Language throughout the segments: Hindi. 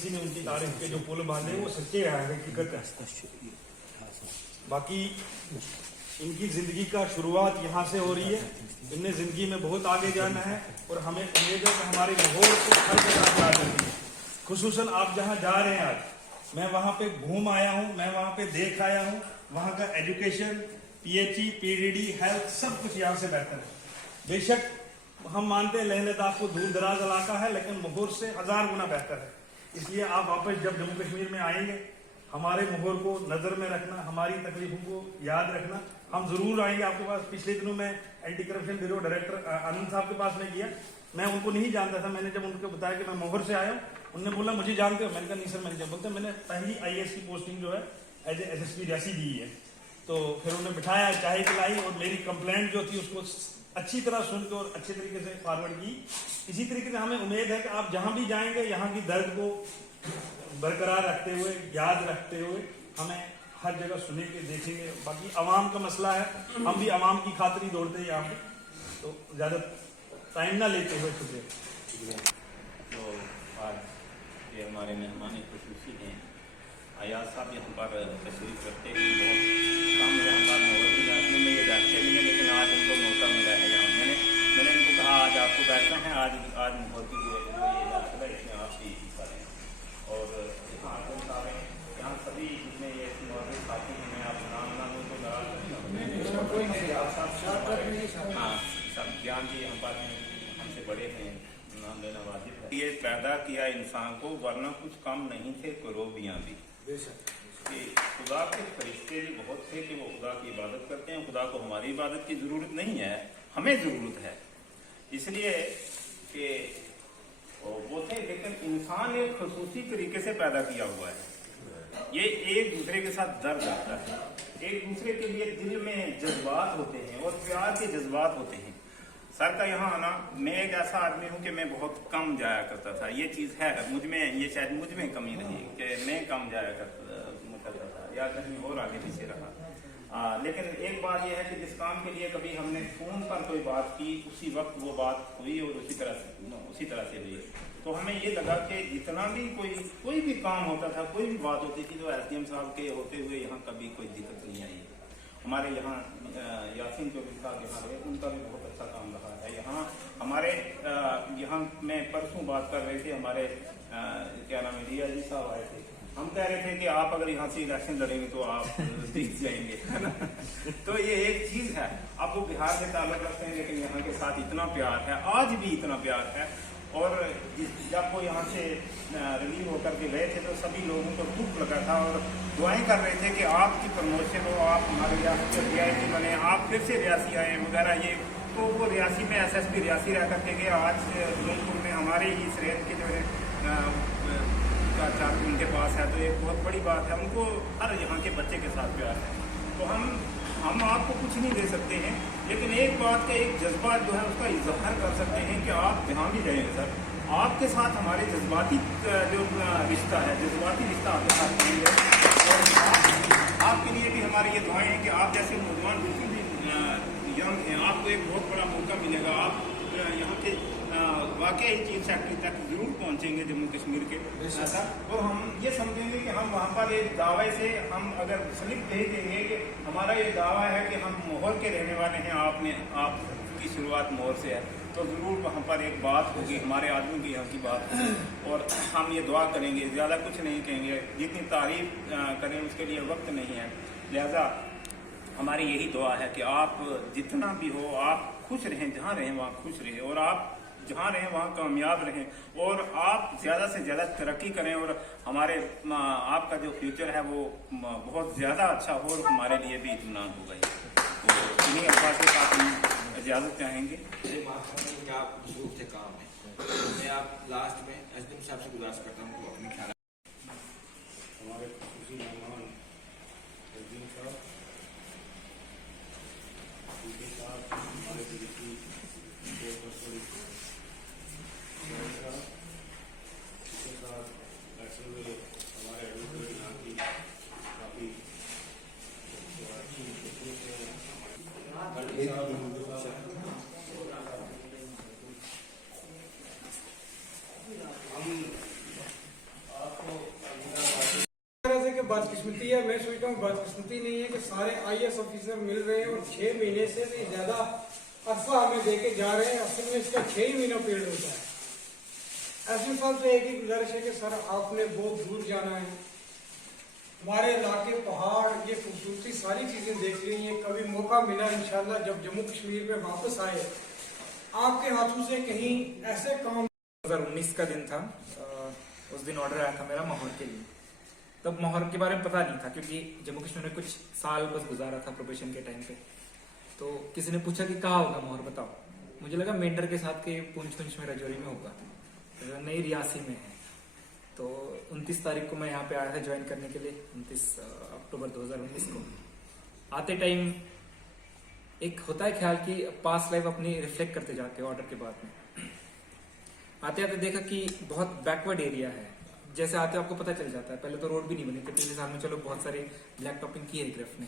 किसी ने उनकी तारीफ के जो पुल बांधे वो सच्चे है, हकीकत है। बाकी इनकी जिंदगी का शुरुआत यहाँ से हो रही है। इनने जिंदगी में बहुत आगे जाना है और हमें उम्मीद है कि हमारे माहौल को हर जगह याद रखनी है। खुसूसन आप जहाँ जा रहे हैं आज, मैं वहाँ पे घूम आया हूँ, मैं वहाँ पे देख आया हूँ। वहाँ का एजुकेशन, PHE, PDD, हेल्थ सब कुछ यहाँ से बेहतर है। बेशक हम मानते हैं लेह लद्दाख को दूर दराज इलाका है, लेकिन माहौल से 1000 गुना बेहतर है। इसलिए आप वापस जब जम्मू कश्मीर में आएंगे, हमारे माहौल को नजर में रखना, हमारी तकलीफों को याद रखना। हम जरूर आएंगे आपके पास। पिछले दिनों में एंटी करप्शन ब्यूरो डायरेक्टर आनंद साहब के पास में किया। मैं उनको नहीं जानता था। मैंने जब उनको बताया कि मैं माहौर से आया हूँ, उन्होंने बोला मुझे जानते हो? मैंने कहा नहीं सर, मैंने बोलते मैंने पहली IAS की पोस्टिंग जो है एज ए SSP रियासी दी है। तो फिर उन्होंने बिठाया, चाय पिलाई और मेरी कंप्लेंट जो थी उसको अच्छी तरह सुन के और अच्छे तरीके से फॉरवर्ड की। इसी तरीके से हमें उम्मीद है कि आप जहां भी जाएंगे यहाँ की दर्द को बरकरार रखते हुए, याद रखते हुए हमें हर जगह सुनेंगे, देखेंगे। बाकी अवाम का मसला है, हम भी अवाम की खातिर ही दौड़ते हैं यहाँ पे। तो ज़्यादा टाइम ना लेते हुए शुक्रिया। तो आज ये हमारे मेहमान खुसूसी हैं अयाज साहब, यहाँ पर तशरीफ रखते हैं। बहुत कम मेहमान में ये बैठते नहीं हैं, लेकिन आज इनको मौका मिला है यहाँ। मैंने इनको कहा आज आपको बैठना है, आज बहुत ही इसमें आप भी हिस्सा लें। और यहाँ आजम साहब हैं, यहाँ सभी जितने ये मौजूद साथी हैं, मैं आप नाम ना लूँ तो हाँ सब ज्ञान जी हम पर हैं, हमसे बड़े हैं, नाम लेना वाजिब है। ये पैदा किया इंसान को, वरना कुछ कम नहीं थे करोबियाँ भी। कि खुदा के फरिश्ते भी बहुत थे कि वो खुदा की इबादत करते हैं। खुदा को हमारी इबादत की ज़रूरत नहीं है, हमें ज़रूरत है। इसलिए कि वो थे, लेकिन इंसान एक खसूसी तरीके से पैदा किया हुआ है। ये एक दूसरे के साथ दर्द आता है, एक दूसरे के लिए दिल में जज्बात होते हैं और प्यार के जज्बात होते हैं। सर का यहाँ आना, मैं एक ऐसा आदमी हूँ कि मैं बहुत कम जाया करता था। ये चीज़ है मुझ में, ये शायद मुझ में कमी रही कि मैं कम जाया करता था या कहीं और आगे पीछे रहा। लेकिन एक बात यह है कि जिस काम के लिए कभी हमने फोन पर कोई बात की, उसी वक्त वो बात हुई और उसी तरह से हुई। तो हमें ये लगा कि जितना भी कोई भी काम होता था, कोई भी बात होती थी, तो SDM साहब के होते हुए यहाँ कभी कोई दिक्कत नहीं आई। हमारे यहाँ यासीन चौधरी साहब यहाँ रहे, उनका भी बहुत अच्छा काम रहा है। यहाँ हमारे यहाँ में परसों बात कर रहे थे, हमारे क्या नाम है, रिया जी साहब आए थे। हम कह रहे थे कि आप अगर यहाँ से इलेक्शन लड़ेंगे तो आप जीत जाएंगे, है ना। तो ये एक चीज़ है। अब वो बिहार से ताल्लुक रखते हैं, लेकिन यहाँ के साथ इतना प्यार है, आज भी इतना प्यार है। और जब वो यहाँ से रिलीव होकर के गए थे तो सभी लोगों को दुख लगा था और दुआएं कर रहे थे कि आपकी प्रमोशन हो, आप हमारे रियासत के DIG बने, आप फिर से रियासी आए वगैरह। ये तो वो रियासी में SSP रियासी रह करके गए। आज जौनपुर में हमारे ही इस रेंज के जो है चार उनके पास है, तो एक बहुत बड़ी बात है। उनको हर यहाँ के बच्चे के साथ प्यार है। तो हम आपको कुछ नहीं दे सकते हैं, लेकिन एक बात का एक जज्बा जो है उसका इजहार कर सकते हैं कि आप जहाँ भी जाएंगे सर, आपके साथ हमारे जज्बाती जो रिश्ता है, जज्बाती रिश्ता आपके साथ रहेंगे। और आपके लिए भी हमारी ये दुआएं हैं कि आप जैसे नौजवान बिल्कुल भी यंग हैं, आपको एक बहुत बड़ा मौका मिलेगा। आप यहाँ के वाकई चीफ सेक्रेटरी तक जरूर पहुँचेंगे जम्मू कश्मीर के ऐसा। और हम ये समझेंगे कि हम वहाँ पर एक दावे से हम अगर स्लिप भेज देंगे कि हमारा ये दावा है कि हम माहौर के रहने वाले हैं, आपकी शुरुआत माहौर से है, तो ज़रूर वहाँ पर एक बात होगी, हमारे आदमी की यहाँ की बात होगी। और हम ये दुआ करेंगे, ज़्यादा कुछ नहीं कहेंगे, जितनी तारीफ करें उसके लिए वक्त नहीं है। लिहाजा हमारी यही दुआ है कि आप जितना भी हो, आप खुश रहें, जहाँ रहें वहाँ खुश रहें, और आप जहाँ रहें वहाँ कामयाब रहें, और आप ज़्यादा से ज़्यादा तरक्की करें, और हमारे आपका जो फ्यूचर है वो बहुत ज़्यादा अच्छा हो और हमारे लिए भी इत्मीनान होगा। तो इन्हीं अल्फाज के साथ हम इजाज़त चाहेंगे। आप से काम है, मैं आप लास्ट में SDM साहब से गुजारिश करता हूँ कि अपनी ख्याल हमारे खुशी मेहमान SDM साहब, उनके साथ हमारे DDP के साथ ऐसे हुए हमारे एडवोकेट यहाँ की काफ़ी हम बदकिस्मती है। मैं सोचता हूँ बदकिस्मती नहीं है कि सारे IAS ऑफिसर मिल रहे हैं और 6 महीने से भी ज्यादा अरसा हमें देके जा रहे हैं। असल में इसका 6 ही महीना पीरियड होता है। एसपी साहब से एक ही गुजारिश है कि सर आपने बहुत दूर जाना है, हमारे इलाके पहाड़ ये खूबसूरती सारी चीजें देख ली हैं। कभी मौका मिला इंशाल्लाह जब जम्मू कश्मीर में वापस आए आपके हाथों से कहीं ऐसे काम। 2019 का दिन था, उस दिन ऑर्डर आया था मेरा माहौर के लिए। तब माहौर के बारे में पता नहीं था क्योंकि जम्मू कश्मीर में कुछ साल बस गुजारा था प्रोबेशन के टाइम पे। तो किसी ने पूछा कि कहाँ होगा माहौर बताओ। मुझे लगा मेंढर के साथ के पुंछ में राजौरी में होगा, तो नई रियासी में है। तो 29 तारीख को मैं यहाँ पे आया था ज्वाइन करने के लिए, 29 अक्टूबर 2019 को। आते टाइम एक होता है ख्याल कि पास्ट लाइफ अपनी रिफ्लेक्ट करते जाते हो ऑर्डर के बाद में। आते आते देखा कि बहुत बैकवर्ड एरिया है। जैसे आते आपको पता चल जाता है, पहले तो रोड भी नहीं बनी थी पिछले साल में, चलो बहुत सारी ब्लैक टॉपिंग की है ग्रेफ ने।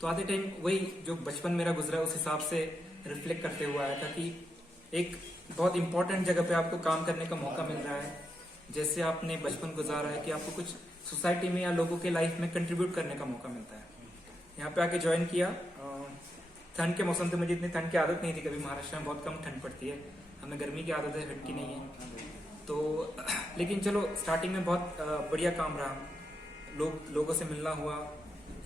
तो आते टाइम वही जो बचपन मेरा गुजरा उस हिसाब से रिफ्लेक्ट करते हुए आया था कि एक बहुत इंपॉर्टेंट जगह पे आपको काम करने का मौका मिल रहा है। जैसे आपने बचपन गुजारा है कि आपको कुछ सोसाइटी में या लोगों के लाइफ में कंट्रीब्यूट करने का मौका मिलता है। यहाँ पे आके ज्वाइन किया। ठंड के मौसम से मुझे इतनी ठंड की आदत नहीं थी, कभी महाराष्ट्र में बहुत कम ठंड पड़ती है, हमें गर्मी की आदत है, ठंड की नहीं है। तो लेकिन चलो स्टार्टिंग में बहुत बढ़िया काम रहा। लोगों से मिलना हुआ,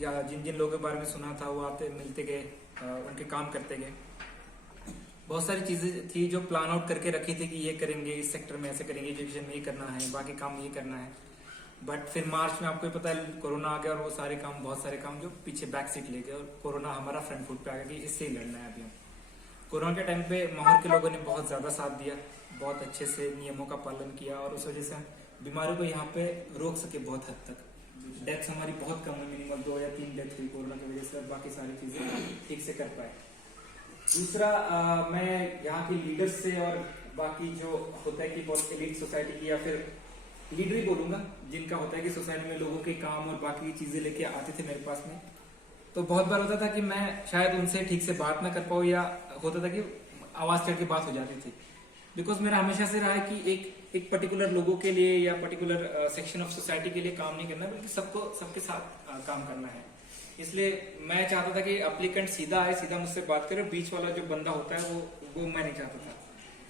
या जिन जिन लोगों के बारे में सुना था वो आते मिलते गए, उनके काम करते गए। बहुत सारी चीजें थी जो प्लान आउट करके रखी थी कि ये करेंगे, इस सेक्टर में ऐसे करेंगे, एजुकेशन में ये करना है, बाकी काम ये करना है। बट फिर मार्च में आपको पता है कोरोना आ गया और वो सारे काम, बहुत सारे काम जो पीछे बैक सीट ले गए और कोरोना हमारा फ्रंट फुट पे आ गया कि इससे ही लड़ना है अभी हम। कोरोना के टाइम पे माहौर के लोगों ने बहुत ज्यादा साथ दिया, बहुत अच्छे से नियमों का पालन किया और उस वजह से हम बीमारियों को यहाँ पे रोक सके बहुत हद तक। डेथ्स हमारी बहुत कम है, मिनिमम 2 या 3 डेथ हुई कोरोना की वजह से, और बाकी सारी चीजें ठीक से कर पाए। दूसरा मैं यहाँ के लीडर्स से और बाकी जो होता है कि बहुत एलीट सोसाइटी की, या फिर लीडर ही बोलूंगा, जिनका होता है कि सोसाइटी में लोगों के काम और बाकी चीजें लेके आते थे मेरे पास में, तो बहुत बार होता था कि मैं शायद उनसे ठीक से बात ना कर पाऊँ, या होता था कि आवाज चढ़ के बात हो जाती थी। बिकॉज मेरा हमेशा से रहा है कि एक पर्टिकुलर लोगों के लिए या पर्टिकुलर सेक्शन ऑफ सोसाइटी के लिए काम नहीं करना, बल्कि सबके साथ काम करना है। इसलिए मैं चाहता था कि एप्लीकेंट सीधा आए, सीधा मुझसे बात करे, बीच वाला जो बंदा होता है वो मैं नहीं चाहता था।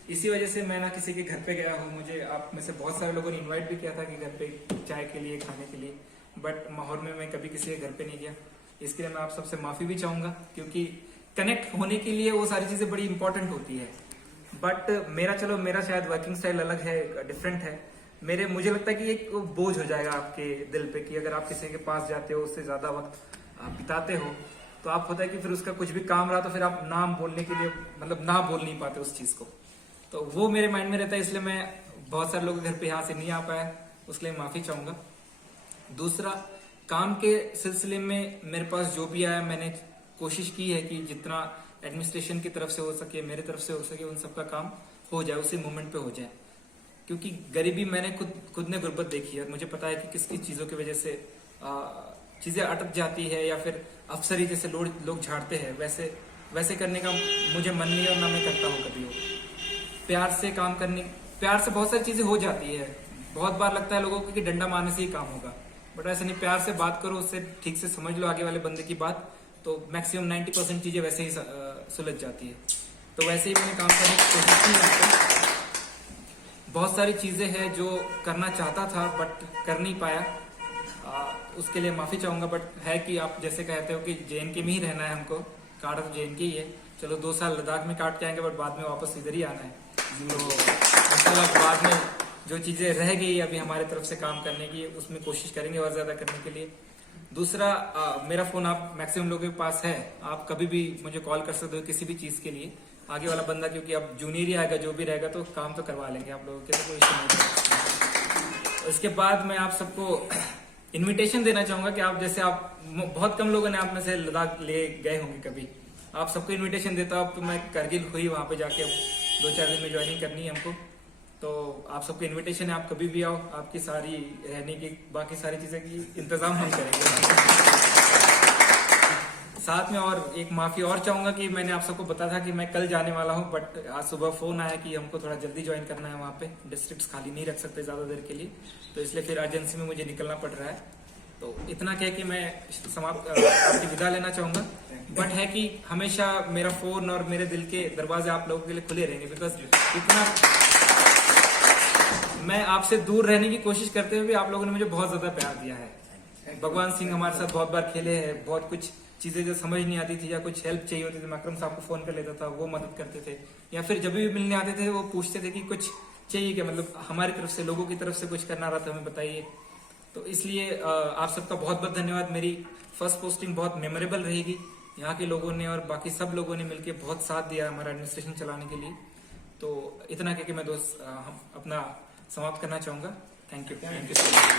इसी वजह से मैं ना किसी के घर पे गया हूँ। मुझे आप में से बहुत सारे लोगों ने इनवाइट भी किया था कि घर पे चाय के लिए, खाने के लिए, बट माहौर में मैं कभी किसी के घर पे नहीं गया। इसके लिए मैं आप सबसे माफी भी चाहूंगा, क्योंकि कनेक्ट होने के लिए वो सारी चीजें बड़ी इंपॉर्टेंट होती है। बट मेरा शायद वर्किंग स्टाइल अलग है, डिफरेंट है। मुझे लगता है कि एक बोझ हो जाएगा आपके दिल पे कि अगर आप किसी के पास जाते हो, उससे ज्यादा वक्त बिताते हो, तो आप होता है कि फिर उसका कुछ भी काम रहा तो फिर आप नाम बोलने के लिए मतलब ना बोल नहीं पाते उस चीज को। तो वो मेरे माइंड में रहता है, इसलिए मैं बहुत सारे लोगों के घर पे यहाँ से नहीं आ पाया, उसके लिए माफी चाहूंगा। दूसरा, काम के सिलसिले में मेरे पास जो भी आया, मैंने कोशिश की है कि जितना एडमिनिस्ट्रेशन की तरफ से हो सके, मेरे तरफ से हो सके, उन सबका काम हो जाए, उसी मोमेंट पे हो जाए। क्योंकि गरीबी मैंने खुद ने गुर्बत देखी है, मुझे पता है कि किस किस चीजों की वजह से चीजें अटक जाती है, या फिर अफसरी जैसे लोग झाड़ते हैं, वैसे करने का मुझे मन नहीं और ना मैं करता हूँ कभी। प्यार से काम करने, प्यार से बहुत सारी चीजें हो जाती है। बहुत बार लगता है लोगों को कि डंडा मारने से ही काम होगा, बट ऐसा नहीं। प्यार से बात करो, उससे ठीक से समझ लो आगे वाले बंदे की बात, तो मैक्सिमम 90% चीजें वैसे ही सुलझ जाती है। तो वैसे ही मैंने काम करने की कोशिश की। बहुत सारी चीजें हैं जो करना चाहता था बट कर नहीं पाया, उसके लिए माफी चाहूंगा। बट है कि आप जैसे कहते हो कि JNK में ही रहना है हमको, काटा तो JNK ही है। चलो 2 साल लद्दाख में काट के आएंगे, बट बाद में वापस इधर ही आना है। तो इंशाल्लाह बाद में जो चीजें रह गई अभी हमारे तरफ से काम करने की, उसमें कोशिश करेंगे और ज्यादा करने के लिए। दूसरा, मेरा फोन आप मैक्सिमम लोगों के पास है, आप कभी भी मुझे कॉल कर सकते हो किसी भी चीज के लिए। आगे वाला बंदा, क्योंकि अब जूनियर ही आएगा, जो भी रहेगा तो काम तो करवा लेंगे आप लोगों के, तो कोई इश्यू नहीं। उसके बाद मैं आप सबको इनविटेशन देना चाहूंगा कि आप जैसे बहुत कम लोगों ने आप में से लद्दाख ले गए होंगे कभी, आप सबको इनविटेशन देता हूँ। तो मैं करगिल हुई, वहां पे जाके 2-4 दिन में ज्वाइनिंग करनी है हमको, तो आप सबको इनविटेशन है, आप कभी भी आओ। आपकी सारी रहने की, बाकी सारी चीजें की इंतजाम हम करेंगे। साथ में और एक माफी और चाहूंगा कि मैंने आप सबको बताया था कि मैं कल जाने वाला हूं, बट आज सुबह फोन आया कि हमको थोड़ा जल्दी ज्वाइन करना है, वहां पे डिस्ट्रिक्ट्स खाली नहीं रख सकते ज्यादा देर के लिए, तो इसलिए फिर अर्जेंसी में मुझे निकलना पड़ रहा है। तो इतना कह के मैं समाप्त आपकी विदा लेना चाहूंगा। बट है कि हमेशा मेरा फोन और मेरे दिल के दरवाजे आप लोगों के लिए खुले रहेंगे, बिकॉज इतना मैं आपसे दूर रहने की कोशिश करते हुए भी आप लोगों ने मुझे बहुत ज्यादा प्यार दिया है। भगवान सिंह हमारे साथ बहुत बार खेले हैं, बहुत कुछ चीजें जो समझ नहीं आती थी या कुछ हेल्प चाहिए होती थी, मैं अकरम साहब को फोन कर लेता था, वो मदद करते थे, या फिर जब भी मिलने आते थे वो पूछते थे कि कुछ चाहिए क्या, मतलब हमारी तरफ से, लोगों की तरफ से कुछ करना रहा तो हमें बताइए। तो इसलिए आप सबका बहुत बहुत धन्यवाद। मेरी फर्स्ट पोस्टिंग बहुत मेमोरेबल रहेगी। यहाँ के लोगों ने और बाकी सब लोगों ने मिलकर बहुत साथ दिया हमारा एडमिनिस्ट्रेशन चलाने के लिए। तो इतना कह के मैं दोस्त अपना समाप्त करना चाहूंगा। Thank you so much.